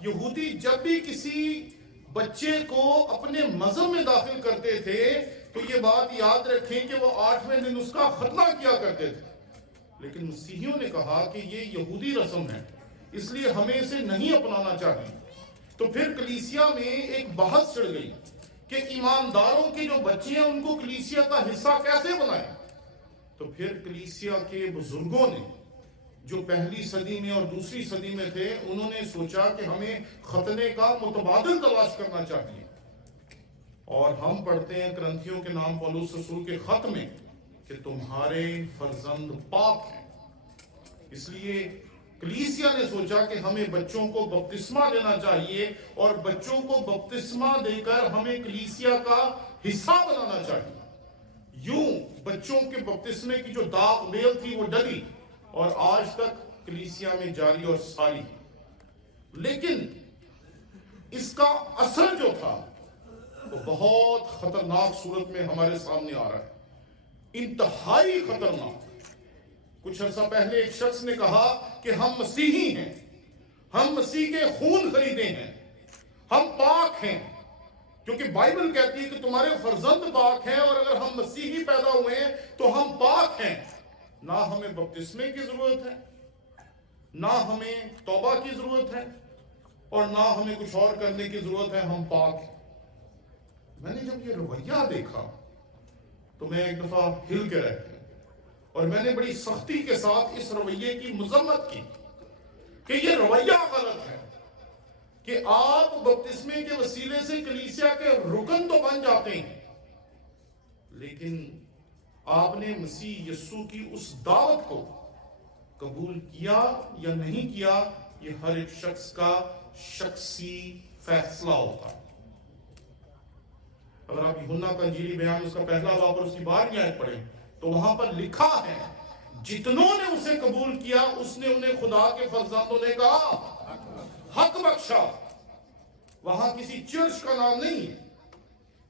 یہودی جب بھی کسی بچے کو اپنے مذہب میں داخل کرتے تھے تو یہ بات یاد رکھیں کہ وہ 8ویں دن اس کا ختنہ کیا کرتے تھے. لیکن مسیحیوں نے کہا کہ یہ یہودی رسم ہے، اس لیے ہمیں اسے نہیں اپنانا چاہیے. تو پھر کلیسیا میں ایک بحث چڑھ گئی کہ ایمانداروں کے جو بچے ہیں ان کو کلیسیا کا حصہ کیسے بنائیں. تو پھر کلیسیا کے بزرگوں نے جو پہلی صدی میں اور دوسری صدی میں تھے انہوں نے سوچا کہ ہمیں ختنے کا متبادل تلاش کرنا چاہیے. اور ہم پڑھتے ہیں کرنتھیوں کے نام پولس رسول کے خط میں کہ تمہارے فرزند پاک ہیں. اس لیے کلیسیا نے سوچا کہ ہمیں بچوں کو بپتسمہ دینا چاہیے اور بچوں کو بپتسمہ دے کر ہمیں کلیسیا کا حصہ بنانا چاہیے. یوں بچوں کے بپتسمے کی جو داغ میل تھی وہ ڈلی اور آج تک کلیسیا میں جاری اور ساری. لیکن اس کا اثر جو تھا وہ بہت خطرناک صورت میں ہمارے سامنے آ رہا ہے، انتہائی خطرناک. کچھ عرصہ پہلے ایک شخص نے کہا کہ ہم مسیحی ہیں، ہم مسیح کے خون خریدے ہیں، ہم پاک ہیں، کیونکہ بائبل کہتی ہے کہ تمہارے فرزند پاک ہیں اور اگر ہم مسیحی پیدا ہوئے ہیں تو ہم پاک ہیں. نہ ہمیں بپتسمے کی ضرورت ہے، نہ ہمیں توبہ کی ضرورت ہے اور نہ ہمیں کچھ اور کرنے کی ضرورت ہے، ہم پاک ہیں. میں نے جب یہ رویہ دیکھا تو میں ایک دفعہ ہل کے رہ گیا اور میں نے بڑی سختی کے ساتھ اس رویے کی مذمت کی کہ یہ رویہ غلط ہے کہ آپ بپتسمے کے وسیلے سے کلیسیا کے رکن تو بن جاتے ہیں، لیکن آپ نے مسیح یسوع کی اس دعوت کو قبول کیا یا نہیں کیا یہ ہر ایک شخص کا شخصی فیصلہ ہوتا ہے. اگر آپ یوحنا کا انجیلی بیان اس کا پہلا باب اور اس کی 12ویں آیت پڑھیں تو وہاں پر لکھا ہے جتنوں نے اسے قبول کیا اس نے انہیں خدا کے فرزند ہونے کا حق بخشا. وہاں کسی چرچ کا نام نہیں ہے،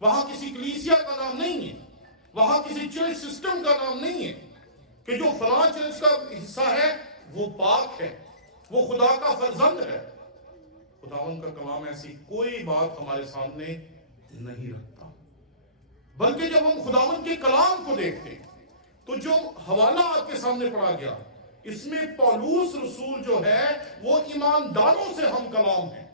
وہاں کسی کلیسیا کا نام نہیں ہے، وہاں کسی چرچ سسٹم کا نام نہیں ہے کہ جو فلاں چرچ کا حصہ ہے وہ پاک ہے، وہ خدا کا فرزند ہے. خداوند کا کلام ایسی کوئی بات ہمارے سامنے نہیں رکھتا، بلکہ جب ہم خداوند کے کلام کو دیکھتے ہیں تو جو حوالہ آپ کے سامنے پڑھا گیا اس میں پولس رسول جو ہے وہ ایمانداروں سے ہم کلام ہیں.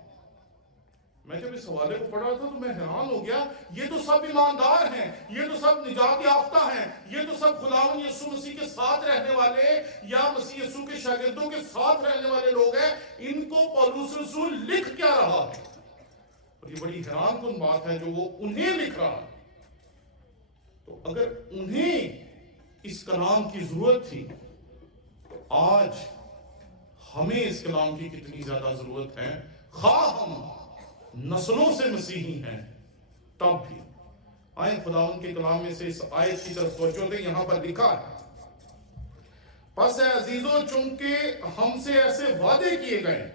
میں جب اس حوالے کو پڑھ رہا تھا تو میں حیران ہو گیا، یہ تو سب ایماندار ہیں، یہ تو سب نجات یافتہ ہیں، یہ تو سب خداوند یسوع مسیح کے ساتھ رہنے والے یا مسیح یسوع کے شاگردوں کے ساتھ رہنے والے لوگ ہیں. ان کو پولس رسول لکھ کیا رہا ہے؟ اور یہ بڑی حیران کن بات ہے جو وہ انہیں لکھ رہا ہے. تو اگر انہیں اس کلام کی ضرورت تھی تو آج ہمیں اس کلام کی کتنی زیادہ ضرورت ہے، خواہ ہم نسلوں سے مسیحی ہیں تب بھی. آئیں خداوند کے کلام میں سے اس آیت کی طرف توجہ دیں. یہاں پر لکھا ہے پس اے عزیزو چونکہ ہم سے ایسے وعدے کیے گئے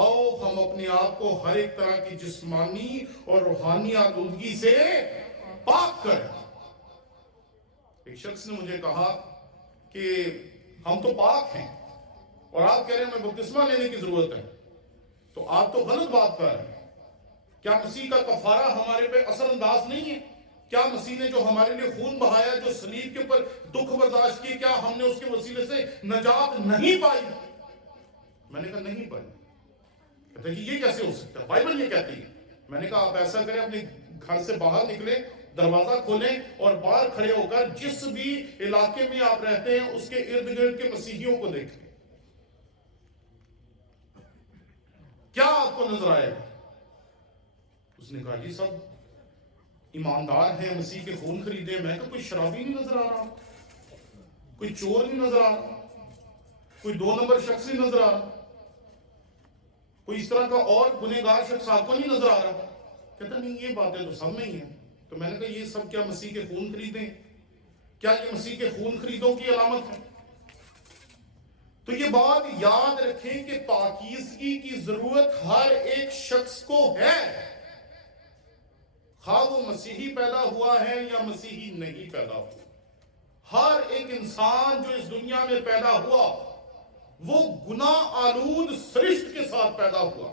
آؤ ہم اپنے آپ کو ہر ایک طرح کی جسمانی اور روحانی آلودگی سے پاک کریں. ایک شخص نے مجھے کہا کہ ہم تو پاک ہیں اور آپ کہہ رہے ہیں ہمیں بپتسمہ لینے کی ضرورت ہے، تو آپ تو غلط بات کر رہے ہیں. کیا مسیح کا کفارہ ہمارے پہ اثر انداز نہیں ہے؟ کیا مسیح نے جو ہمارے لیے خون بہایا، جو صلیب کے اوپر دکھ برداشت کیے، کیا ہم نے اس کے وسیلے سے نجات نہیں پائی؟ میں نے کہا نہیں پائی. کہتا ہے یہ کیسے ہو سکتا ہے، بائبل یہ کہتی ہے. میں نے کہا آپ ایسا کریں اپنے گھر سے باہر نکلیں، دروازہ کھولیں اور باہر کھڑے ہو کر جس بھی علاقے میں آپ رہتے ہیں اس کے ارد گرد کے مسیحیوں کو دیکھیں، کیا آپ کو نظر آئے گا؟ اس نے کہا جی سب ایماندار ہیں، مسیح کے خون خریدے. میں کہا کوئی شرابی نہیں نظر آ رہا، کوئی چور نہیں نظر آ رہا، کوئی 2 نمبر شخص نہیں نظر آ رہا، کوئی اس طرح کا اور گنہگار شخص آپ کو نہیں نظر آ رہا. کہتا نہیں یہ باتیں تو سب میں ہی ہیں. تو میں نے کہا یہ سب کیا مسیح کے خون خریدیں؟ کیا یہ مسیح کے خون خریدوں کی علامت ہے؟ تو یہ بات یاد رکھیں کہ پاکیزگی کی ضرورت ہر ایک شخص کو ہے، خواہ وہ مسیحی پیدا ہوا ہے یا مسیحی نہیں پیدا ہوا. ہر ایک انسان جو اس دنیا میں پیدا ہوا وہ گناہ آلود سرشت کے ساتھ پیدا ہوا.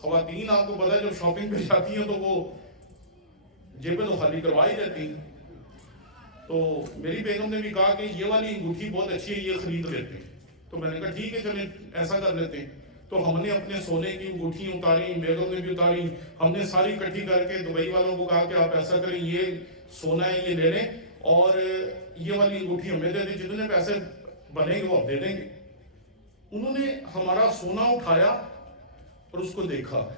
خواتین آپ کو پتا ہے جب شاپنگ پہ جاتی ہیں تو وہ جیبیں تو خالی کروا ہی رہتی ہیں. تو میری بیگم نے بھی کہا کہ یہ والی انگوٹھی بہت اچھی ہے، یہ خرید لیتے ہیں. تو میں نے کہا ٹھیک ہے چلیں ایسا کر لیتے ہیں. تو ہم نے اپنے سونے کی انگوٹھی اتاری، بیگم نے بھی اتاری. ہم نے ساری اکٹھی کر کے دبئی والوں کو کہا کہ آپ ایسا کریں، یہ سونا ہے یہ لے لیں اور یہ والی انگوٹھی ہمیں دے دیں، جتنے پیسے بنیں گے وہ آپ دے دیں گے. انہوں نے ہمارا سونا اٹھایا اور اس کو دیکھا،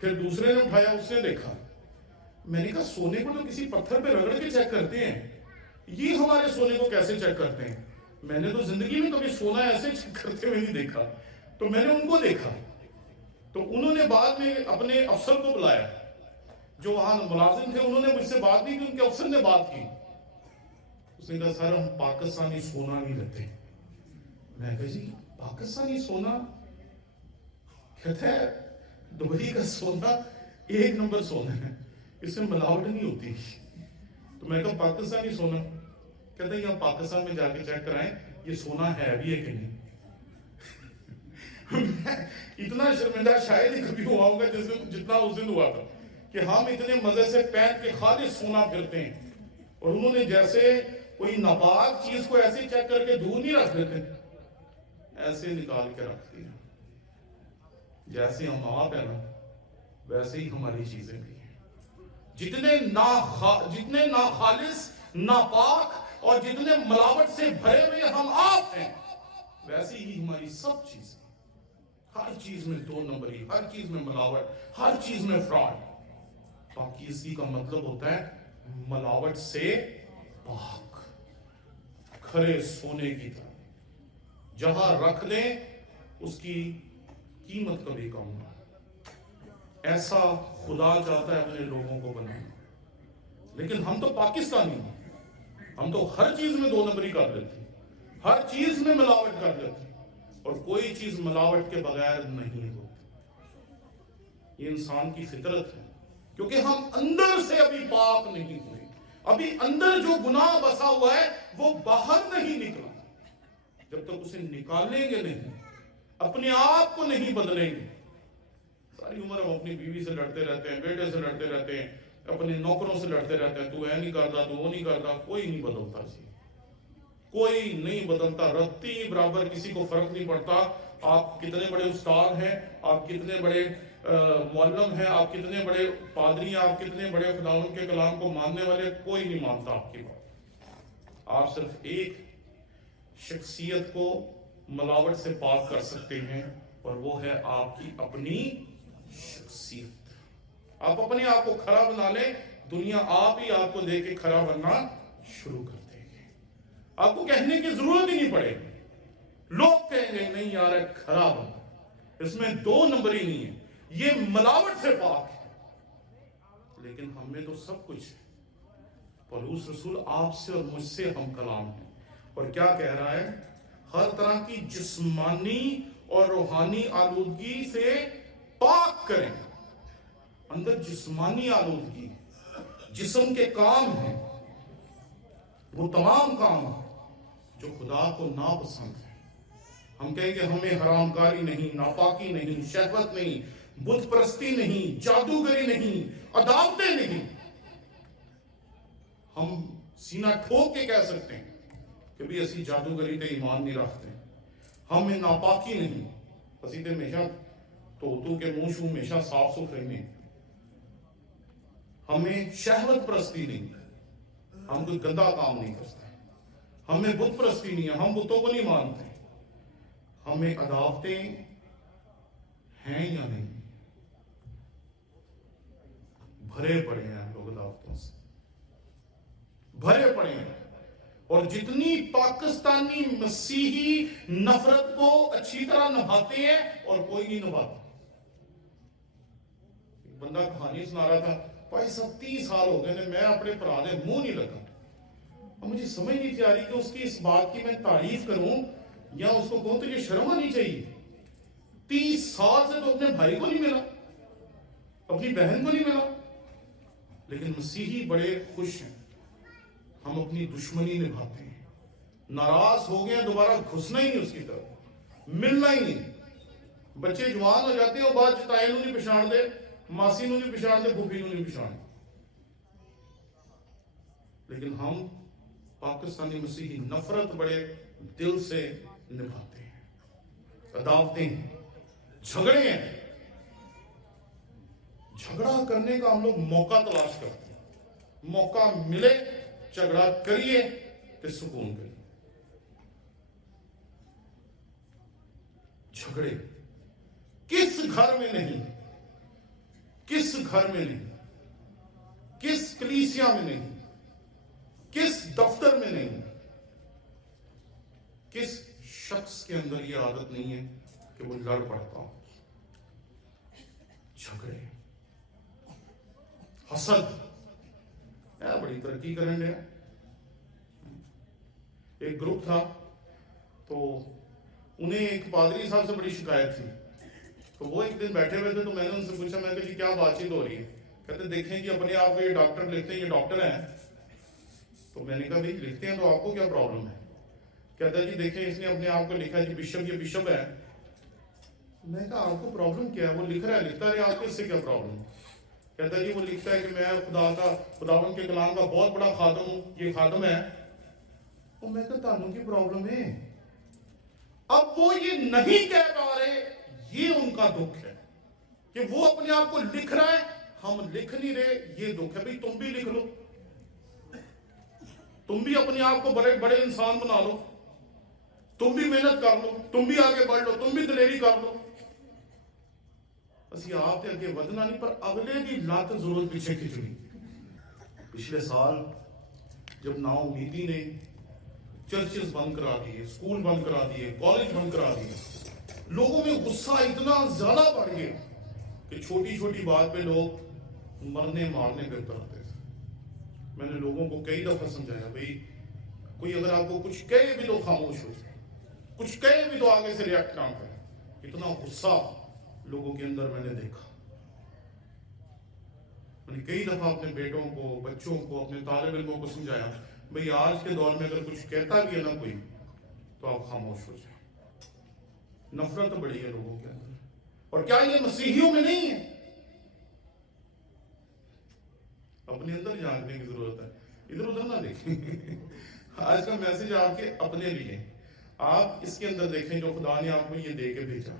پھر دوسرے نے اٹھایا اس نے دیکھا. میں نے کہا سونے کو تو کسی پتھر پہ رگڑ کے چیک کرتے ہیں، یہ ہمارے سونے کو کیسے چیک کرتے ہیں؟ میں نے تو زندگی میں کبھی سونا ایسے چیک کرتے ہوئے نہیں دیکھا. تو میں نے ان کو دیکھا تو انہوں نے بعد میں اپنے افسر کو بلایا جو وہاں ملازم تھے، انہوں نے مجھ سے بات نہیں کی، ان کے افسر نے بات کی. اس نے کہا سر ہم پاکستانی سونا نہیں لیتے. میں کہا جی پاکستانی سونا؟ کہتا ہے دبئی کا سونا ایک نمبر سونا ہے، اس میں ملاوٹ نہیں ہوتی. تو میں کہا پاکستانی سونا؟ کہتا ہے یہاں پاکستان میں جا کے چیک کرائیں یہ سونا ہے بھی ہے کہ نہیں. اتنا شرمندہ شاید ہی کبھی ہوا ہوگا جتنا اس دن ہوا تھا کہ ہم اتنے مزے سے پہن کے خالص سونا پھرتے ہیں، اور انہوں نے جیسے کوئی ناپاک چیز کو ایسے چیک کر کے دور نہیں رکھ دیتے، ایسے نکال کے رکھ دیا. جیسے ہم آپ ہیں نا ویسے ہی ہماری چیزیں بھی ہیں. جتنے ناخالص، ناپاک اور جتنے ملاوٹ سے بھرے ہوئے ہم آپ ہیں، ویسے ہی ہماری سب چیزیں. ہر چیز میں دو نمبری، ہر چیز میں ملاوٹ، ہر چیز میں فراڈ. پاکیزگی کا مطلب ہوتا ہے ملاوٹ سے پاک، کھرے سونے کی طرح. جہاں رکھ لیں اس کی قیمت کبھی کم نہ. ایسا خدا چاہتا ہے اپنے لوگوں کو بنانا. لیکن ہم تو پاکستانی ہیں، ہم تو ہر چیز میں دو نمبری کر لیتے ہیں، ہر چیز میں ملاوٹ کر لیتے ہیں، اور کوئی چیز ملاوٹ کے بغیر نہیں ہوتی. یہ انسان کی فطرت ہے، کیونکہ ہم اندر سے ابھی پاک نہیں ہوئے. ابھی اندر جو گناہ بسا ہوا ہے وہ باہر نہیں نکلا. جب تک اسے نکالیں گے نہیں، اپنے آپ کو نہیں بدلیں گے. ساری عمر ہم اپنی بیوی سے لڑتے رہتے ہیں، بیٹے سے لڑتے رہتے ہیں، اپنے نوکروں سے لڑتے رہتے ہیں، تو اے نہیں کرتا تو وہ نہیں کرتا. کوئی نہیں بدلتا جی، کوئی نہیں بدلتا. رتی برابر، کسی کو فرق نہیں پڑتا آپ کتنے بڑے استاد ہیں، آپ کتنے بڑے معلم ہیں، آپ کتنے بڑے پادری ہیں، آپ کتنے بڑے خداوند کے کلام کو ماننے والے، کوئی نہیں مانتا آپ کی بات. آپ صرف ایک شخصیت کو ملاوٹ سے پاک کر سکتے ہیں، اور وہ ہے آپ کی اپنی شخصیت. آپ اپنے آپ کو کھڑا بنا لیں، دنیا آپ ہی آپ کو دیکھ کے کھڑا بننا شروع کر دے گی. آپ کو کہنے کی ضرورت ہی نہیں پڑے گی. لوگ کہیں گے نہیں یار کھڑا بنا، اس میں دو نمبری نہیں ہے، یہ ملاوٹ سے پاک ہے. لیکن ہم میں تو سب کچھ ہے. پولس رسول آپ سے اور مجھ سے ہم کلام ہیں، اور کیا کہہ رہا ہے؟ ہر طرح کی جسمانی اور روحانی آلودگی سے پاک کریں. اندر جسمانی آلودگی، جسم کے کام ہیں، وہ تمام کام ہیں جو خدا کو ناپسند ہے. ہم کہیں گے ہمیں حرام کاری نہیں، ناپاکی نہیں، شہوت نہیں، بت پرستی نہیں، جادوگری نہیں، عداوتیں نہیں. ہم سینہ ٹھوک کے کہہ سکتے ہیں کہ بھی اسی جادوگری تے ایمان نہیں رکھتے. ہم میں ناپاکی نہیں، اسی تے ہمیشہ تو کے منہ شو ہمیشہ صاف ستھرے نہیں. ہمیں شہوت پرستی نہیں، ہم کوئی گندا کام نہیں کرتے. ہمیں بت پرستی نہیں ہے، ہم بتوں کو نہیں مانتے. ہمیں عداوتیں ہیں یا نہیں؟ بھرے پڑے ہیں ہم لوگ عداوتوں سے، بھرے پڑے ہیں. اور جتنی پاکستانی مسیحی نفرت کو اچھی طرح نبھاتے ہیں اور کوئی نہیں نبھاتا. ایک بندہ کہانی سنا رہا تھا، بھائی صاحب 30 سال ہو گئے میں اپنے پرانے منہ نہیں لگا. اب مجھے سمجھ نہیں تھی آ رہی کہ اس کی اس بات کی میں تعریف کروں یا اس کو کہوں. تو یہ شرم آنی چاہیے. 30 سال سے تو اپنے بھائی کو نہیں ملا، اپنی بہن کو نہیں ملا. لیکن مسیحی بڑے خوش ہیں، ہم اپنی دشمنی نبھاتے ہیں. ناراض ہو گئے دوبارہ گھسنا ہی نہیں اس کی طرف، ملنا ہی نہیں. بچے جوان ہو جاتے ہیں اور بعد چتائے نو نہیں پچھاڑ دے، ماسی نو نہیں پچھاڑ دے، پھوپھی نو نہیں پچھاڑ دے. لیکن ہم پاکستانی مسیحی نفرت بڑے دل سے نبھاتے ہیں، عداوتیں ہیں، جھگڑے ہیں. جھگڑا کرنے کا ہم لوگ موقع تلاش کرتے ہیں، موقع ملے جھگڑا کریے تو سکون کریے. جھگڑے کس گھر میں نہیں، کس گھر میں نہیں، کس کلیسیا میں نہیں، کس دفتر میں نہیں، کس شخص کے اندر یہ عادت نہیں ہے کہ وہ لڑ پڑتا ہو. جھگڑے، حسد بڑی ترقی کریں گے. ایک گروپ تھا تو انہیں ایک پادری صاحب سے بڑی شکایت تھی. تو وہ ایک دن بیٹھے ہوئے تھے تو میں نے ان سے پوچھا، میں کہ جی کیا بات چیت ہو رہی ہے؟ کہتے دیکھیں جی اپنے آپ کو یہ ڈاکٹر لکھتے ہیں، یہ ڈاکٹر ہیں. تو میں نے کہا بھائی لکھتے ہیں تو آپ کو کیا پرابلم ہے؟ کہتا ہے جی دیکھیں اس نے اپنے آپ کو لکھا ہے جی بشپ، یہ بشپ ہے. میں نے کہا آپ کو پرابلم کیا ہے؟ وہ لکھ رہا ہے، لکھتا رہے، آپ کو اس سے کیا پرابلم؟ کہتا ہے جی وہ لکھتا ہے کہ میں خداوند کے کلام کا بہت بڑا خادم ہوں، یہ خادم ہے. اور میں کہا تانوں کی پرابلم ہے. اب وہ یہ نہیں کہہ پا رہے، یہ ان کا دکھ ہے کہ وہ اپنے آپ کو لکھ رہا ہے، ہم لکھ نہیں رہے، یہ دکھ ہے. بھئی تم بھی لکھ لو، تم بھی اپنے آپ کو بڑے بڑے انسان بنا لو، تم بھی محنت کر لو، تم بھی آگے بڑھ لو، تم بھی دلیری کر لو. اسی آپ کے اگے ودنا نہیں، پر اگلے دی لات ضرور پیچھے کھچنی. پچھلے سال جب نا امیدی نے چرچز بند کرا دیے، اسکول بند کرا دیے، کالج بند کرا دیے، لوگوں میں غصہ اتنا زیادہ بڑھ گیا کہ چھوٹی چھوٹی بات پہ لوگ مرنے مارنے پہ اترتے تھے. میں نے لوگوں کو کئی دفعہ سمجھایا بھئی کوئی اگر آپ کو کچھ کہے بھی تو خاموش ہو جائے، کچھ کہے بھی تو آگے سے ریاکٹ نہ کرے. اتنا غصہ لوگوں کے اندر میں نے دیکھا. میں نے کئی دفعہ اپنے بیٹوں کو، بچوں کو، اپنے طالب علموں کو سمجھایا بھئی آج کے دور میں اگر کچھ کہتا بھی ہے نا کوئی تو آپ خاموش ہو جائیں. نفرت بڑی ہے لوگوں کے اندر. اور کیا یہ مسیحیوں میں نہیں ہے؟ اپنے اندر جھانکنے کی ضرورت ہے، ادھر ادھر نہ دیکھیں. آج کا میسج آپ کے اپنے لیے، آپ اس کے اندر دیکھیں جو خدا نے آپ کو یہ دے کے بھیجا،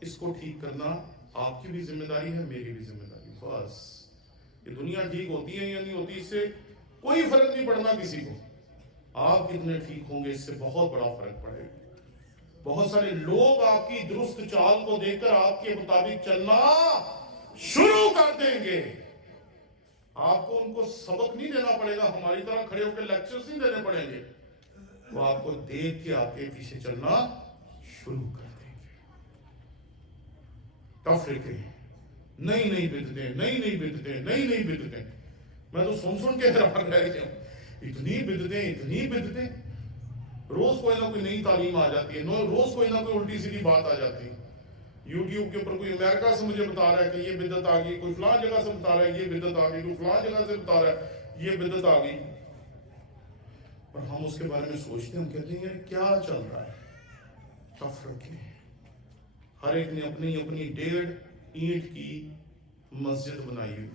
اس کو ٹھیک کرنا آپ کی بھی ذمہ داری ہے، میری بھی ذمہ داری. بس یہ دنیا ٹھیک ہوتی ہے یا نہیں ہوتی اس سے کوئی فرق نہیں پڑنا کسی کو. آپ کتنے ٹھیک ہوں گے اس سے بہت بڑا فرق پڑے گا. بہت سارے لوگ آپ کی درست چال کو دیکھ کر آپ کے مطابق چلنا شروع کر دیں گے. آپ کو ان کو سبق نہیں دینا پڑے گا، ہماری طرح کھڑے ہو کے لیکچرز نہیں دینے پڑیں گے. وہ آپ کو دیکھ کے آپ کے پیچھے چلنا شروع کر دیں گے. تفریقیں، نئی بدعتیں، نئی بدعتیں، نئی بدعتیں. میں تو سن کے حیران رہ گیا، اتنی بدعتیں. روز کوئی نہ کوئی نئی تعلیم آ جاتی ہے، روز کوئی نہ کوئی الٹی سیدھی بات آ جاتی ہے. یوٹیوب کے اوپر کوئی امریکہ سے مجھے بتا رہا ہے کہ یہ بدعت آ گئی، کوئی فلاں جگہ سے بتا رہا ہے یہ بدعت آ گئی، کوئی فلاں جگہ سے بتا رہا ہے یہ بدعت آ گئی. اور ہم اس کے بارے میں سوچتے ہیں، ہم کہتے ہیں کیا چل رہا ہے؟ تفرقے. ہر ایک نے اپنی اپنی 1.5 اینٹ کی مسجد بنائی ہوئی.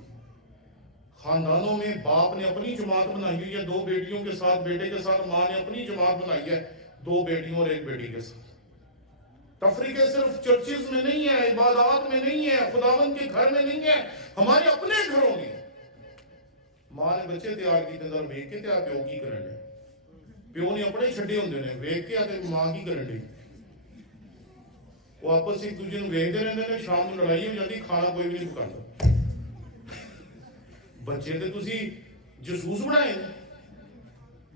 خاندانوں میں باپ نے اپنی جماعت بنائی ہوئی ہے، 2 بیٹیوں کے ساتھ، بیٹے کے ساتھ. ماں نے اپنی جماعت بنائی ہے 2 بیٹیوں اور 1 بیٹی کے ساتھ. تفریقے صرف چرچز میں نہیں ہے، عبادات میں نہیں ہے، خداوند کے گھر میں نہیں ہے، ہمارے اپنے گھروں میں. ماں نے بچے تیار کیتے در ویک کے تیار پیو کی کرن دے. پیو نے اپنے چھڈے ہوندے نے، ویک کے آتے ماں کی کرن دے. وہ آپس ایک دوسرے کو ویکتے رہتے ہیں، شام کو لڑائی ہو جاتی، کھانا کوئی بھی نہیں پکاتا. بچے تو تسی جاسوس بنائے،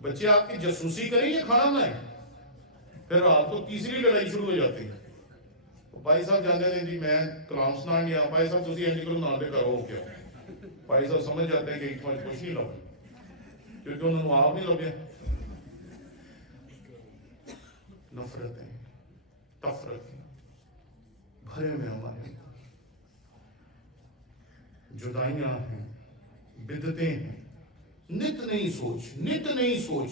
بچے آپ کی جاسوسی کریں یا کھانا بنائیں؟ پھر رات کو تیسری لڑائی شروع ہو جاتی ہے. بھائی صاحب جانے ہیں جی میں کلام سنان گیا، بھائی صاحب تسی اینج کرو نال دے کرو کیا. بھائی صاحب سمجھ جاتے ہیں کہ اتنا کچھ نہیں لگا کیونکہ انہوں نے آپ نہیں لگے. نفرتیں، تفرقیں بھرے میں ہمارے، جدائیاں ہیں، بدعتیں ہیں، نت نئی سوچ.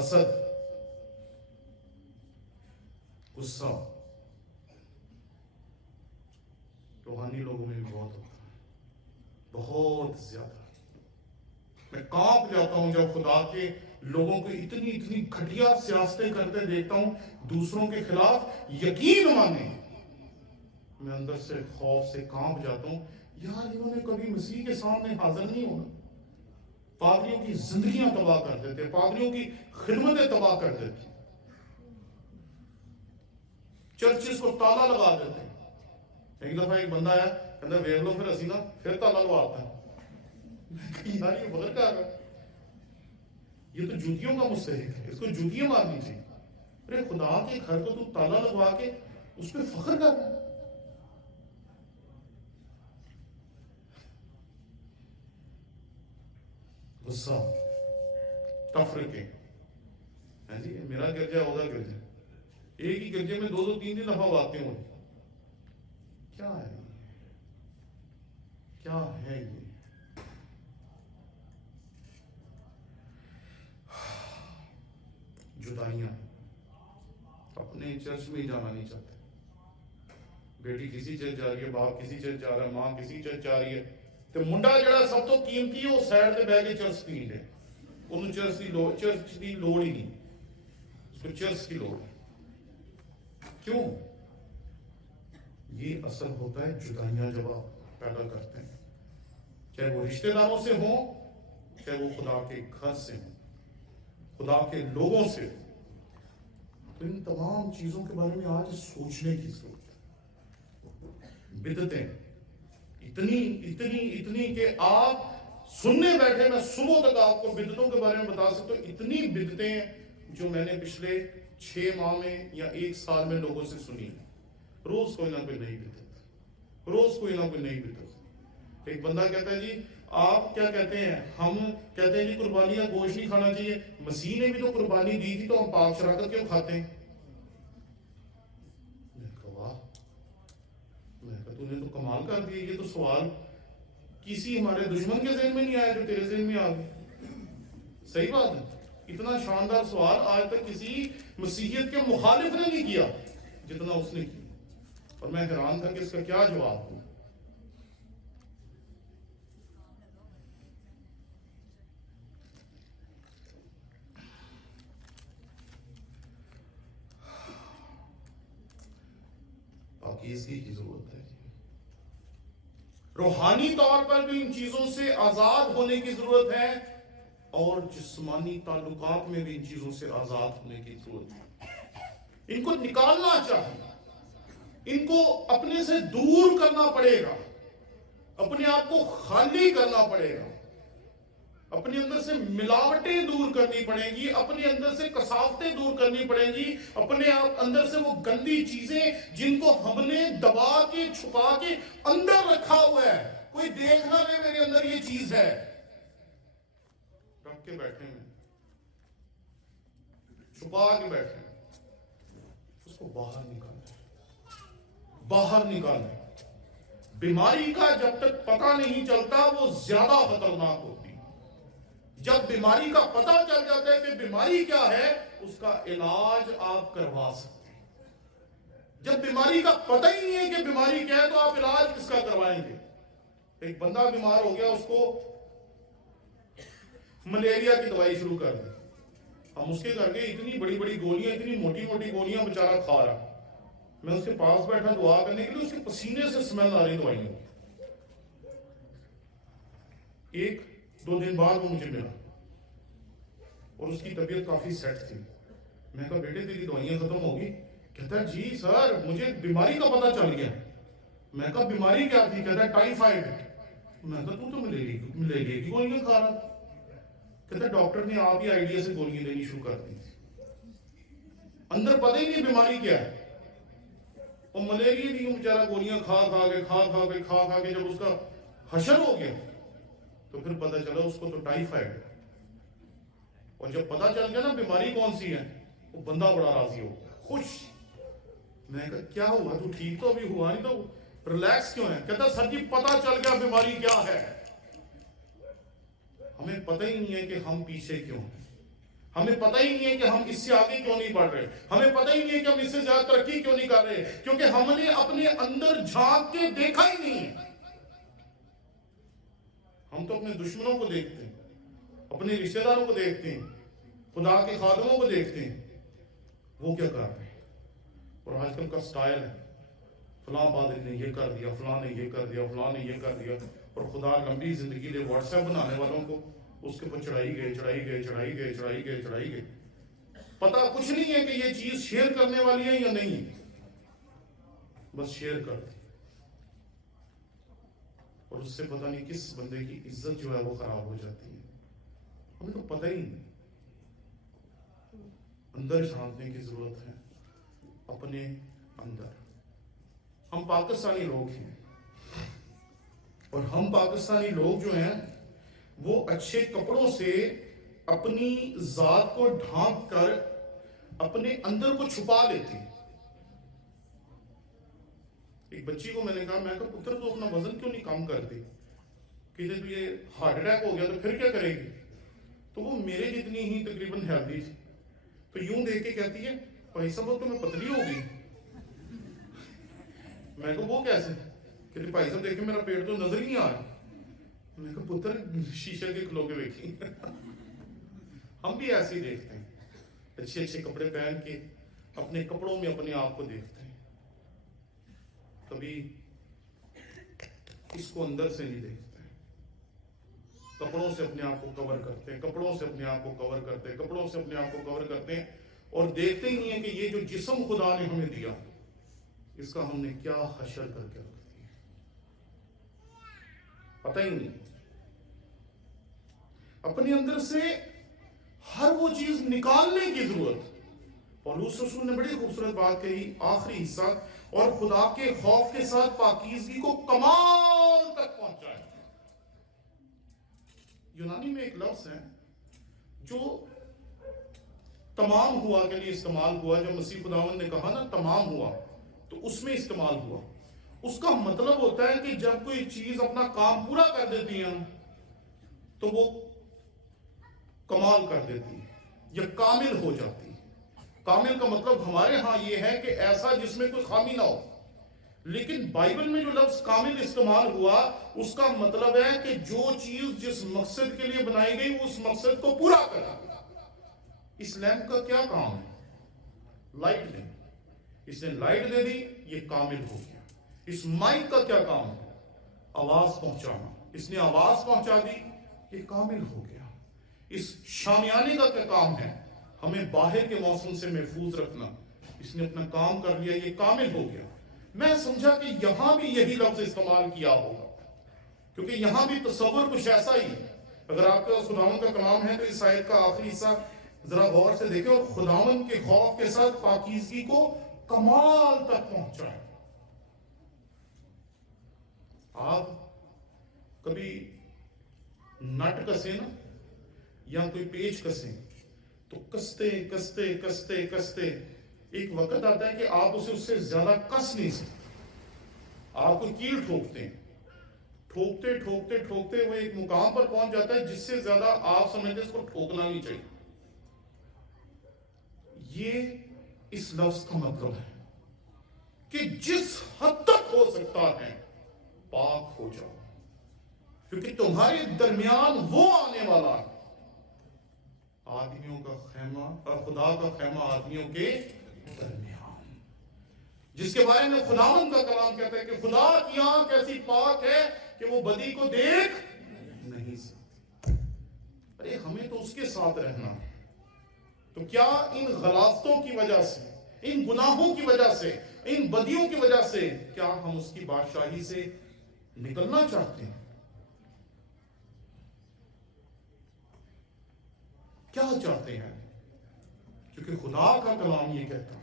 حسد، غصہ روحانی لوگوں میں بھی بہت ہوتا ہے، بہت زیادہ۔ میں کانپ جاتا ہوں جب خدا کے لوگوں کو اتنی اتنی گھٹیا سیاستیں کرتے دیکھتا ہوں دوسروں کے خلاف۔ یقین مانے میں اندر سے خوف سے کانپ جاتا ہوں، یار انہوں نے کبھی مسیح کے سامنے حاضر نہیں ہونا۔ پادریوں کی زندگیاں تباہ کر دیتے، پادریوں کی خدمتیں تباہ کر دیتے، چرچز کو تالا لگا دیتے۔ ایک دفعہ ایک بندہ آیا، کہتا ویک لو پھر اسی نا پھر تالا لگاتا ہے۔ یار یہ بدل کیا ہے، یہ تو جوتیوں کا مستحق ہے، اس کو جوتیاں مارنی چاہیے۔ ارے خدا کے گھر کو تو تالا لگوا کے اس پہ فخر کر رہا ہے۔ غصہ، تفرقے، جی میرا گرجا ہوگا گرجا، ایک ہی گرجے میں دو دو تین دفعہ باتیں ہوئی۔ کیا ہے کیا ہے یہ؟ جدائیاں، اپنے چرچ میں ہی جانا نہیں چاہتے۔ بیٹی کسی چرچ جا رہی ہے، باپ کسی چرچ جا رہا ہے، ماں کسی چرچ جا رہی ہے، تو منڈا جڑا سب تو قیمتی ہے وہ سائڈ تے بیٹھ کے چرچ پی لے، انہوں چرچ کی لوڑ ہی نہیں، اس کو چرچ کی لوڑ ہے۔ کیوں؟ یہ اثر ہوتا ہے جدائیاں جب آپ پیدا کرتے ہیں، چاہے وہ رشتہ داروں سے ہوں، چاہے وہ خدا کے گھر سے ہوں، خدا کے لوگوں سے۔ تو ان تمام چیزوں کے بارے میں آج سوچنے کی ضرورت ہے۔ بدعتیں اتنی کہ آپ سننے بیٹھے، میں صبح تک آپ کو بدعتوں کے بارے میں بتا سکتا ہوں۔ اتنی بدعتیں ہیں جو میں نے پچھلے 6 ماہ میں یا 1 سال میں لوگوں سے سنی ہے۔ روز کوئی نہ کوئی نئی بدعت، روز کوئی نہ کوئی نئی بدعت۔ ایک بندہ کہتا ہے جی آپ کیا کہتے ہیں، ہم کہتے ہیں جی قربانی کا گوشت نہیں کھانا چاہیے، مسیح نے بھی تو قربانی دی تھی تو ہم پاک شراکت کیوں کھاتے ہیں؟ میں کہا واہ، میں کہا تو نے تو کمال کر دیا، یہ تو سوال کسی ہمارے دشمن کے ذہن میں نہیں آیا جو تیرے ذہن میں آ گیا۔ صحیح بات ہے، اتنا شاندار سوال آج تک کسی مسیحیت کے مخالف نے نہیں کیا جتنا اس نے کیا، اور میں حیران تھا کہ اس کا کیا جواب دوں۔ پاکیزگی کی ضرورت ہے، روحانی طور پر بھی ان چیزوں سے آزاد ہونے کی ضرورت ہے، اور جسمانی تعلقات میں بھی ان چیزوں سے آزاد ہونے کی ضرورت ہے۔ ان کو نکالنا چاہیے، ان کو اپنے سے دور کرنا پڑے گا، اپنے آپ کو خالی کرنا پڑے گا، اپنے اندر سے ملاوٹیں دور کرنی پڑیں گی، اپنے اندر سے کثافتیں دور کرنی پڑیں گی، اپنے اندر سے وہ گندی چیزیں جن کو ہم نے دبا کے چھپا کے اندر رکھا ہوا ہے، کوئی دیکھ نہ لے میرے اندر یہ چیز ہے، رکھ کے بیٹھے ہیں، چھپا کے بیٹھے ہیں، اس کو باہر نکالیں، باہر نکالیں۔ بیماری کا جب تک پتہ نہیں چلتا وہ زیادہ خطرناک ہوتی، جب بیماری کا پتہ چل جاتا ہے کہ بیماری کیا ہے اس کا علاج آپ کروا سکتے ہیں۔ جب بیماری کا پتہ ہی نہیں ہے کہ بیماری کیا ہے تو آپ علاج کس کا کروائیں گے؟ ایک بندہ بیمار ہو گیا، اس کو ملیریا کی دوائی شروع کر دی، ہم اس کے گھر کے اتنی بڑی بڑی گولیاں، اتنی موٹی موٹی گولیاں بیچارہ کھا رہا، میں اس کے پاس بیٹھا دعا کرنے کے لیے، اس کے پسینے سے سمیل آ رہی دوائیوں۔ 1-2 دن بعد وہ مجھے ملا اور اس کی طبیعت کافی سیٹ تھی۔ میں کہا بیٹے تیری دوائیاں ختم ہوگی؟ کہتا ہے جی سر مجھے بیماری کا پتہ چل گیا۔ میں کہا بیماری کیا تھی؟ کہتا ہے ٹائیفائڈ۔ میں کہا تو ملیریا کی گولیاں کھا رہا۔ کہتا ہے ڈاکٹر نے آپ ہی آئیڈیا سے گولیاں دینی شروع کر دی، اندر پتہ ہی نہیں بیماری کیا ہے، اور ملیریا کی بیچارہ گولیاں کھا کے جب اس کا حشر ہو گیا تو پھر پتہ چلا اس کو تو ٹائیفائڈ ہے۔ اور جب پتہ چل گیا نا بیماری کون سی ہے، وہ بندہ بڑا راضی ہو گیا، خوش۔ میں کہا کیا ہوا، تو ٹھیک تو ابھی ہوا نہیں تو ریلیکس کیوں ہے؟ کہتا سر جی پتہ چل گیا بیماری کیا ہے۔ ہمیں پتہ ہی نہیں ہے کہ ہم پیچھے کیوں ہیں، ہمیں پتہ ہی نہیں ہے کہ ہم اس سے آگے کیوں نہیں بڑھ رہے، ہمیں پتہ ہی نہیں ہے کہ ہم اس سے زیادہ ترقی کیوں نہیں کر رہے، کیونکہ ہم نے اپنے اندر جھانک کے دیکھا ہی نہیں ہے۔ ہم تو اپنے دشمنوں کو دیکھتے ہیں، اپنے رشتہ داروں کو دیکھتے ہیں، خدا کے خادموں کو دیکھتے ہیں، وہ کیا کر رہے ہیں۔ اور آج کل کا سٹائل ہے، فلاں پادری نے یہ کر دیا، فلاں نے یہ کر دیا، فلاں نے یہ کر دیا، اور خدا لمبی زندگی دے واٹس ایپ بنانے والوں کو اس کے اوپر چڑھائی گئے۔ پتہ کچھ نہیں ہے کہ یہ چیز شیئر کرنے والی ہے یا نہیں ہے، بس شیئر کر دی، اور اس سے پتہ نہیں کس بندے کی عزت جو ہے وہ خراب ہو جاتی ہے۔ ہمیں تو پتہ ہی نہیں۔ اندر جھانکنے کی ضرورت ہے، اپنے اندر۔ ہم پاکستانی لوگ ہیں، اور ہم پاکستانی لوگ جو ہیں وہ اچھے کپڑوں سے اپنی ذات کو ڈھانپ کر اپنے اندر کو چھپا لیتے ہیں۔ ایک بچی کو میں نے کہا پتر تو اپنا وزن کیوں نہیں کم کرتی، کہ جب یہ ہارٹ اٹیک ہو گیا تو پھر کیا کرے گی؟ تو وہ میرے جتنی ہی تقریباً ہیلدی تھی، تو یوں دیکھ کے کہتی ہے بھائی صاحب تو میں پتلی ہو گئی۔ میں کہا وہ کیسے؟ کہ بھائی صاحب دیکھیں میرا پیٹ تو نظر ہی نہیں آ رہا۔ میں کہا پتر شیشے کے کھلو کے دیکھیں۔ ہم بھی ایسے ہی دیکھتے ہیں، اچھے اچھے کپڑے پہن کے اپنے کپڑوں میں اپنے آپ کو دیکھتے ہیں، کبھی اس کو اندر سے نہیں دیکھتے۔ کپڑوں سے اپنے آپ کو کور کرتے ہیں، کپڑوں سے اپنے آپ کو کور کرتے ہیں، کپڑوں سے اپنے آپ کو کور کرتے ہیں، اور دیکھتے ہی نہیں ہیں کہ یہ جو جسم خدا نے ہمیں دیا اس کا ہم نے کیا حشر کر کے رکھ دیا، پتہ ہی نہیں۔ اپنے اندر سے ہر وہ چیز نکالنے کی ضرورت۔ پولس رسول نے بڑی خوبصورت بات کہی آخری حصہ، اور خدا کے خوف کے ساتھ پاکیزگی کو کمال تک پہنچائے۔ یونانی میں ایک لفظ ہے جو تمام ہوا کے لیے استعمال ہوا، جو مسیح خداوند نے کہا نا تمام ہوا، تو اس میں استعمال ہوا۔ اس کا مطلب ہوتا ہے کہ جب کوئی چیز اپنا کام پورا کر دیتی ہے تو وہ کمال کر دیتی ہے یا کامل ہو جاتی ہے۔ کامل کا مطلب ہمارے ہاں یہ ہے کہ ایسا جس میں کوئی خامی نہ ہو، لیکن بائبل میں جو لفظ کامل استعمال ہوا اس کا مطلب ہے کہ جو چیز جس مقصد کے لیے بنائی گئی وہ اس مقصد کو پورا کرا۔ اس لیمپ کا کیا کام ہے؟ لائٹ دے، اس نے لائٹ دے دی، یہ کامل ہو گیا۔ اس مائک کا کیا کام ہے؟ آواز پہنچانا، اس نے آواز پہنچا دی، یہ کامل ہو گیا۔ اس شامیانے کا کیا کام ہے؟ ہمیں باہر کے موسم سے محفوظ رکھنا، اس نے اپنا کام کر لیا، یہ کامل ہو گیا۔ میں سمجھا کہ یہاں بھی یہی لفظ استعمال کیا ہوگا، کیونکہ یہاں بھی تصور کچھ ایسا ہی ہے۔ اگر آپ کے پاس خداوند کا کلام ہے تو اس آیت کا آخری حصہ ذرا غور سے دیکھیں، اور خداوند کے خوف کے ساتھ پاکیزگی کو کمال تک پہنچائیں۔ آپ کبھی نٹ کسے نا یا کوئی پیچ کسیں تو کستے ایک وقت آتا ہے کہ آپ اسے اس سے زیادہ کس نہیں سکتے، آپ کو کیل ٹھوکتے ہیں، ٹھوکتے وہ ایک مقام پر پہنچ جاتا ہے جس سے زیادہ آپ سمجھتے اس کو ٹھوکنا نہیں چاہیے۔ یہ اس لفظ کا مطلب ہے کہ جس حد تک ہو سکتا ہے پاک ہو جاؤ، کیونکہ تمہارے درمیان وہ آنے والا ہے، آدمیوں کا خیمہ اور خدا کا خیمہ آدمیوں کے درمیان، جس کے بارے میں خداوند کا کلام کہتا ہے کہ خدا کی آنکھ ایسی پاک ہے کہ وہ بدی کو دیکھ نہیں سکتی۔ ارے ہمیں تو اس کے ساتھ رہنا ہے، تو کیا ان غلاظتوں کی وجہ سے، ان گناہوں کی وجہ سے، ان بدیوں کی وجہ سے کیا ہم اس کی بادشاہی سے نکلنا چاہتے ہیں؟ کیا چاہتے ہیں؟ کیونکہ خدا کا کلام یہ کہتا ہے،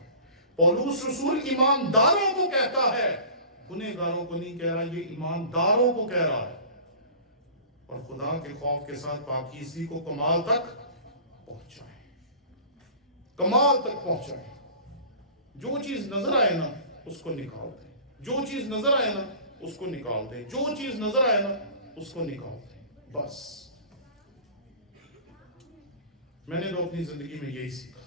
پولس رسول ایمانداروں کو کہتا ہے، گنہگاروں کو نہیں کہہ رہا، یہ ایمانداروں کو کہہ رہا ہے۔ اور خدا کے خوف کے ساتھ پاکیزگی کو کمال تک پہنچائیں، کمال تک پہنچائیں۔ جو چیز نظر آئے نا اس کو نکال دیں، جو چیز نظر آئے نا اس کو نکال دیں، جو چیز نظر آئے نا اس کو نکال دیں، بس۔ میں نے تو اپنی زندگی میں یہی سیکھا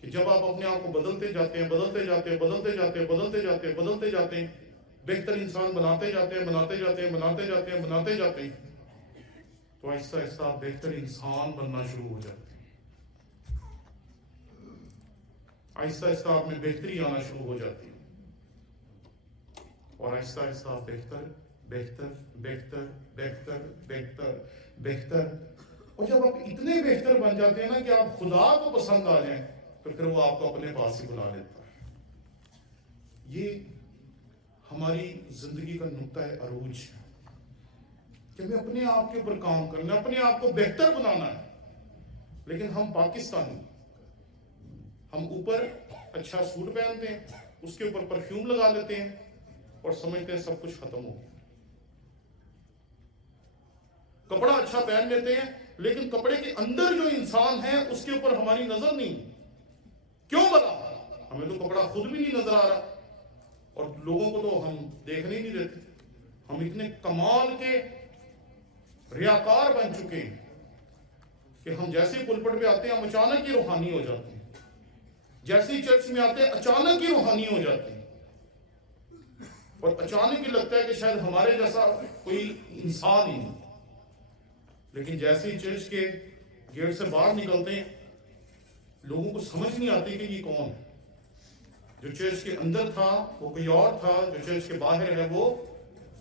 کہ جب آپ اپنے آپ کو بدلتے جاتے ہیں بدلتے جاتے ہیں بدلتے جاتے ہیں بدلتے جاتے ہیں بدلتے جاتے ہیں، بہتر انسان بناتے جاتے ہیں بناتے جاتے ہیں بناتے جاتے ہیں بناتے جاتے ہیں، تو آہستہ آہستہ آپ بہتر انسان بننا شروع ہو جاتے ہیں، آہستہ آہستہ آپ میں بہتری آنا شروع ہو جاتی ہے، اور آہستہ آہستہ آپ بہتر بہتر بہتر بہتر بہتر بہتر، اور جب آپ اتنے بہتر بن جاتے ہیں نا کہ آپ خدا کو پسند آ جائیں، تو پھر وہ آپ کو اپنے پاس ہی بلا لیتا ہے۔ یہ ہماری زندگی کا نقطہ عروج ہے کہ ہمیں اپنے آپ کے اوپر کام کرنا ہے، اپنے آپ کو بہتر بنانا ہے۔ لیکن ہم پاکستانی، ہم اوپر اچھا سوٹ پہنتے ہیں، اس کے اوپر پرفیوم لگا لیتے ہیں اور سمجھتے ہیں سب کچھ ختم ہو گیا۔ کپڑا اچھا پہن لیتے ہیں لیکن کپڑے کے اندر جو انسان ہے اس کے اوپر ہماری نظر نہیں۔ کیوں بلا؟ ہمیں تو کپڑا خود بھی نہیں نظر آ رہا، اور لوگوں کو تو ہم دیکھنے ہی نہیں دیتے۔ ہم اتنے کمال کے ریاکار بن چکے ہیں کہ ہم جیسے پلپٹ پہ آتے ہیں ہم اچانک ہی روحانی ہو جاتے ہیں، جیسے ہی چرچ میں آتے ہیں اچانک ہی روحانی ہو جاتے ہیں، اور اچانک ہی لگتا ہے کہ شاید ہمارے جیسا کوئی انسان ہی نہیں۔ لیکن جیسے ہی چرچ کے گیٹ سے باہر نکلتے ہیں لوگوں کو سمجھ نہیں آتی کہ یہ کون ہے۔ جو چرچ کے اندر تھا وہ کوئی اور تھا، جو چرچ کے باہر ہے وہ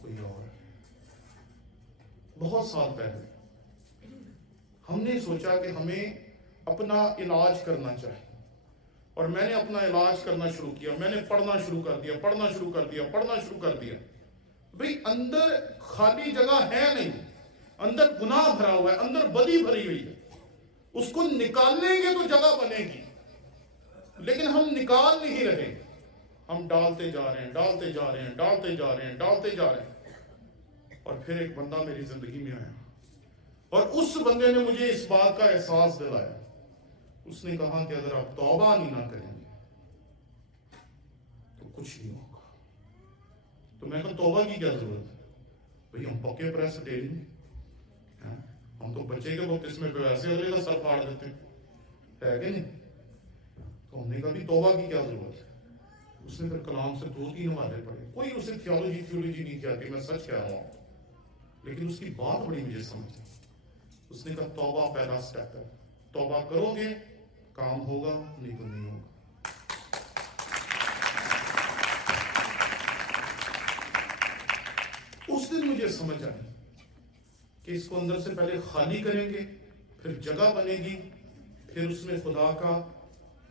کوئی اور ہے۔ بہت سال پہلے ہم نے سوچا کہ ہمیں اپنا علاج کرنا چاہیے، اور میں نے اپنا علاج کرنا شروع کیا۔ میں نے پڑھنا شروع کر دیا پڑھنا شروع کر دیا پڑھنا شروع کر دیا۔ بھئی اندر خالی جگہ ہے نہیں، اندر گناہ بھرا ہوا ہے، اندر بدی بھری ہوئی ہے، اس کو نکالیں گے تو جگہ بنے گی، لیکن ہم نکال نہیں رہے، ہم ڈالتے جا رہے ہیں ڈالتے جا رہے ہیں ڈالتے جا رہے ہیں ڈالتے جا رہے ہیں۔ اور پھر ایک بندہ میری زندگی میں آیا، اور اس بندے نے مجھے اس بات کا احساس دلایا۔ اس نے کہا کہ اگر آپ توبہ نہیں نہ کریں گے تو کچھ نہیں ہوگا۔ تو میں کہا توبہ کی کیا ضرورت ہے؟ بھئی ہم پکے پریسبیٹرین ہیں، ہم تو بچے کے وقت اس میں ویسے اگلے کا سر پھاڑ دیتے ہیں، ہے کہ نہیں؟ تو ہم نے کہا بھی توبہ کی کیا ضرورت ہے؟ اس نے پھر کلام سے 2-3 حوالے پڑھے، کوئی اسے تھیولوجی نہیں کہتی، میں سچ کہہ رہا ہوں، لیکن اس کی بات بڑی مجھے سمجھ آئی۔ اس نے کہا توبہ پہلا سٹیپ ہے، توبہ کرو گے کام ہوگا، نہیں تو نہیں ہوگا۔ اس دن مجھے سمجھ آئی کہ اس کو اندر سے پہلے خالی کریں گے، پھر جگہ بنے گی، پھر اس میں خدا کا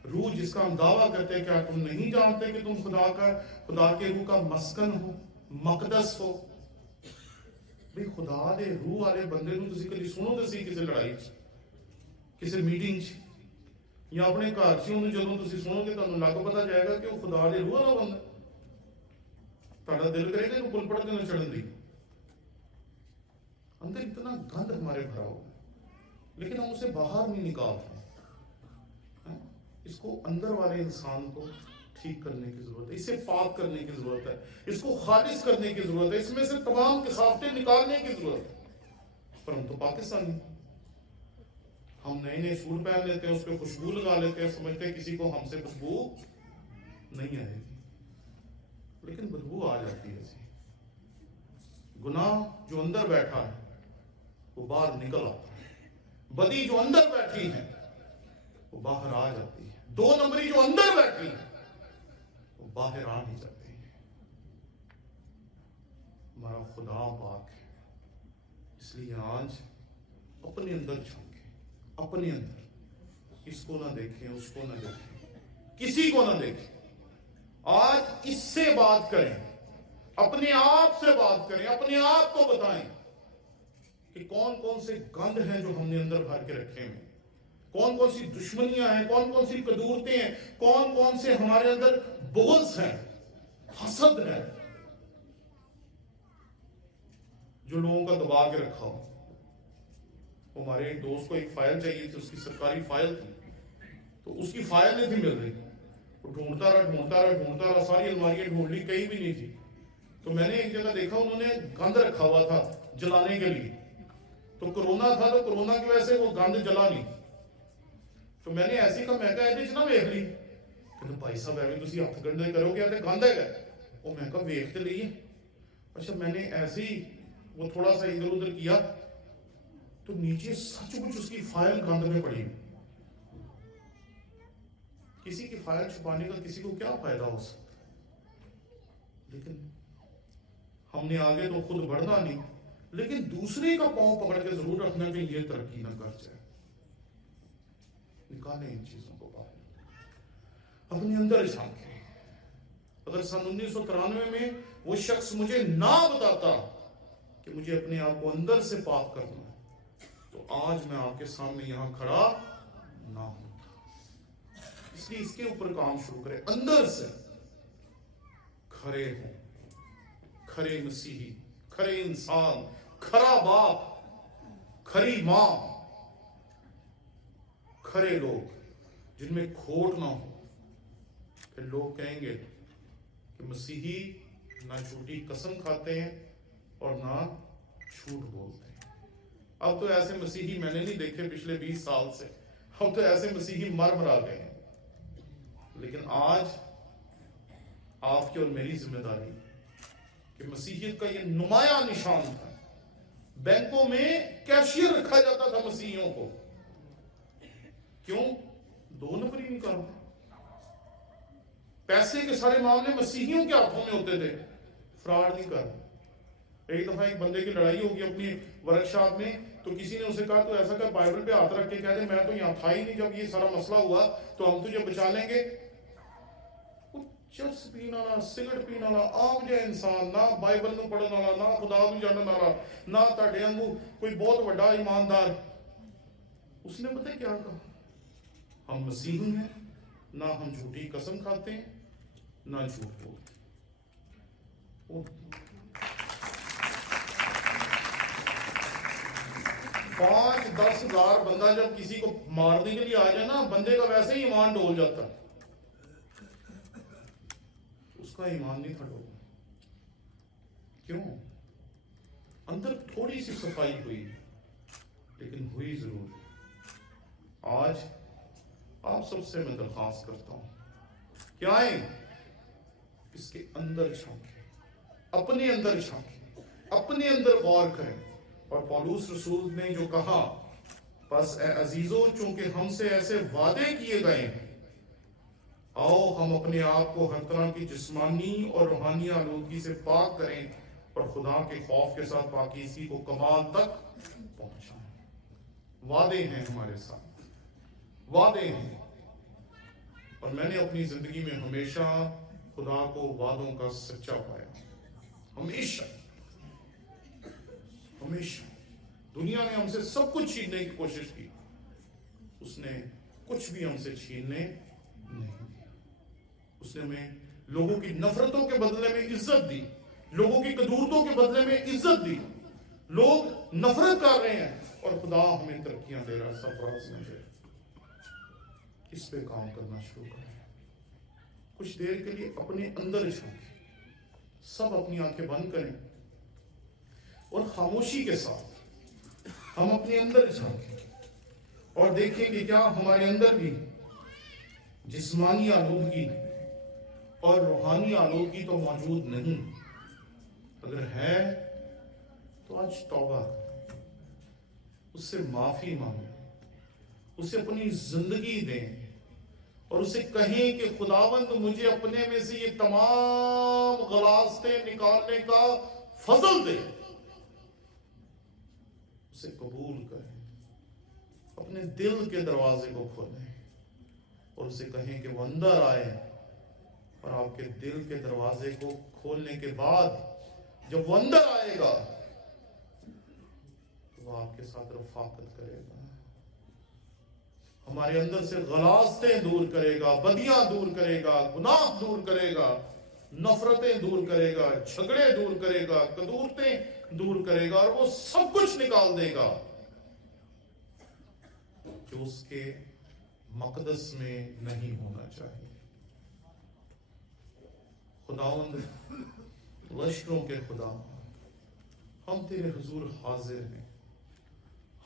روح، جس کا ہم دعویٰ کرتے ہیں، کیا تم نہیں جانتے کہ تم خدا کے روح کا مسکن ہو، مقدس ہو؟ بھئی خدا دے روح والے بندے نوں تسی کدی سنو تے سی کسی لڑائی چ، کسی میٹنگ چ، یا اپنے گھر چ انہوں جدوں تسی سنو گے تانوں لگ پتہ جائے گا کہ وہ خدا دے روح والا بندہ، تہاڈا دل کرے گا کہ پلپٹ تے نہ چڑھن دی۔ اندر اتنا گند ہمارے بھرا ہوا ہے، لیکن ہم اسے باہر نہیں نکالتے۔ اس کو اندر والے انسان کو ٹھیک کرنے کی ضرورت ہے، اسے پاک کرنے کی ضرورت ہے، اس کو خالص کرنے کی ضرورت ہے، اس میں سے تمام کثافتیں نکالنے کی ضرورت ہے۔ پر ہم تو پاکستانی، ہم نئے نئے سوٹ پہن لیتے ہیں، اس پہ خوشبو لگا لیتے ہیں، سمجھتے ہیں کسی کو ہم سے خوشبو نہیں آئے گی، لیکن بدبو آ جاتی ہے۔ گناہ جو اندر بیٹھا ہے وہ باہر نکل آتا ہے، بدی جو اندر بیٹھی ہے وہ باہر آ جاتی ہے، 2 نمبری جو اندر بیٹھی ہے وہ باہر آ نہیں جاتی ہے۔ ہمارا خدا پاک ہے، اس لیے آج اپنے اندر جھانکیں، اپنے اندر، اس کو نہ دیکھیں، اس کو نہ دیکھیں، کسی کو نہ دیکھیں۔ آج اس سے بات کریں، اپنے آپ سے بات کریں، اپنے آپ کو بتائیں کہ کون کون سے گند ہیں جو ہم نے اندر بھر کے رکھے ہیں، کون کون سی دشمنیاں ہیں، کون کون سی قدورتیں ہیں، کون کون سے ہمارے اندر بغض ہیں، حسد ہے، جو لوگوں کا دبا کے رکھا ہو۔ ہمارے ایک دوست کو ایک فائل چاہیے تھی، اس کی سرکاری فائل تھی، تو اس کی فائل نہیں تھی مل رہی، وہ ڈھونڈتا رہا، ساری الماریاں ڈھونڈ لی، کہیں بھی نہیں تھی۔ تو میں نے ایک جگہ دیکھا انہوں نے گند رکھا ہوا تھا جلانے کے لیے، تو کورونا تھا تو کورونا کی وجہ سے وہ گند جلا نہیں. تو میں نے ایسی کہا میں کہا یہ نہ ویکھ لی کہ بھائی صاحب ایویں تسی ہاتھ گندے کرو گے تے گند ہے. وہ میں کہا ویکھ تے لئیے. اچھا میں نے ایسے ہی وہ تھوڑا سا ادھر ادھر کیا تو نیچے سچ مچ اس کی فائل گند میں پڑی. کسی کی فائل چھپانے کا کسی کو کیا فائدہ ہو سکتا. لیکن ہم نے آگے تو خود بڑھنا نہیں لیکن دوسرے کا پاؤں پکڑ کے ضرور رکھنا کہ یہ ترقی نہ کر جائے. نکالیں ان چیزوں کو باہر, اپنے اندر جھانکیں. اگر سن 1993 میں وہ شخص مجھے نہ بتاتا کہ مجھے اپنے آپ کو اندر سے پاک کرنا ہے تو آج میں آپ کے سامنے یہاں کھڑا نہ ہوتا. اس لیے اس کے اوپر کام شروع کریں. اندر سے کھڑے ہوں, کھڑے مسیحی, کھڑے انسان, کھڑا باپ, کھڑی ماں, کھڑے لوگ جن میں کھوٹ نہ ہو. پھر لوگ کہیں گے کہ مسیحی نہ جھوٹی قسم کھاتے ہیں اور نہ جھوٹ بولتے ہیں. اب تو ایسے مسیحی میں نے نہیں دیکھے پچھلے 20 سال سے. اب تو ایسے مسیحی مر آ گئے ہیں. لیکن آج آپ کی اور میری ذمہ داری کہ مسیحیت کا یہ نمایاں نشان تھا. بینکوں میں کیشیئر رکھا جاتا تھا مسیحیوں کو. کیوں؟ 2 نمبری نہیں کرتے. پیسے کے سارے معاملے مسیحیوں کے ہاتھوں میں ہوتے تھے. فراڈ نہیں کرتے. ایک دفعہ ایک بندے کی لڑائی ہوگی اپنی ورکشاپ میں تو کسی نے اسے کہا تو ایسا کہ بائبل پہ ہاتھ رکھ کے کہہ دے میں تو یہاں تھا ہی نہیں جب یہ سارا مسئلہ ہوا تو ہم تجھے بچا لیں گے. چرس پینا والا, سگرٹ پینا والا عام جہا انسان, نہ بائبل نو پڑھن والا, نہ خدا نو جانن والا, نہ تہاڈے وانگو کوئی بہت بڑا ایماندار. اس نے پتہ کیا کہا, ہم مسیحی ہیں, نہ ہم جھوٹی قسم کھاتے ہیں, نہ جھوٹ بولتے. 5-10 ہزار بندہ جب کسی کو مارنے کے لیے آ جائے نا, بندے کا ویسے ہی ایمان ڈول جاتا. اس کا ایمان نہیں تھا ڈولا. کیوں؟ اندر تھوڑی سی صفائی ہوئی لیکن ہوئی ضرور. آج آپ سب سے میں درخواست کرتا ہوں کہ آئیں اس کے اندر جھانکیں, اپنے اندر جھانکیں, اپنے اندر غور کریں. اور پولس رسول نے جو کہا, بس اے عزیزو چونکہ ہم سے ایسے وعدے کیے گئے ہیں آؤ ہم اپنے آپ کو ہر طرح کی جسمانی اور روحانی آلودگی سے پاک کریں اور خدا کے خوف کے ساتھ پاکیزگی کو کمال تک پہنچائیں. وعدے ہیں ہمارے ساتھ, وعدے ہیں. اور میں نے اپنی زندگی میں ہمیشہ خدا کو وعدوں کا سچا پایا. ہمیشہ ہمیشہ. دنیا نے ہم سے سب کچھ چھیننے کی کوشش کی, اس نے کچھ بھی ہم سے چھیننے نہیں دیا. اس نے ہمیں لوگوں کی نفرتوں کے بدلے میں عزت دی, لوگوں کی قدورتوں کے بدلے میں عزت دی. لوگ نفرت کر رہے ہیں اور خدا ہمیں ترقیاں دے رہا ہے. سرفراز میں دے. اس پہ کام کرنا شروع کریں. کچھ دیر کے لیے اپنے اندر جھانکیں. سب اپنی آنکھیں بند کریں اور خاموشی کے ساتھ ہم اپنے اندر جھانکیں اور دیکھیں کہ کیا ہمارے اندر بھی جسمانی آلودگی اور روحانی آلودگی تو موجود نہیں. اگر ہے تو آج توبہ کریں, اس سے معافی مانگیں, اسے اپنی زندگی دیں اور اسے کہیں کہ خداوند مجھے اپنے میں سے یہ تمام غلاظتیں نکالنے کا فضل دے. اسے قبول کریں, اپنے دل کے دروازے کو کھولیں اور اسے کہیں کہ وہ اندر آئے. اور آپ کے دل کے دروازے کو کھولنے کے بعد جب وہ اندر آئے گا تو وہ آپ کے ساتھ رفاقت کرے گا, ہمارے اندر سے غلاظتیں دور کرے گا, بدیاں دور کرے گا, گناہ دور کرے گا, نفرتیں دور کرے گا, جھگڑے دور کرے گا, قدورتیں دور کرے گا, اور وہ سب کچھ نکال دے گا جو اس کے مقدس میں نہیں ہونا چاہیے. خداوند لشکروں کے خدا, ہم تیرے حضور حاضر ہیں.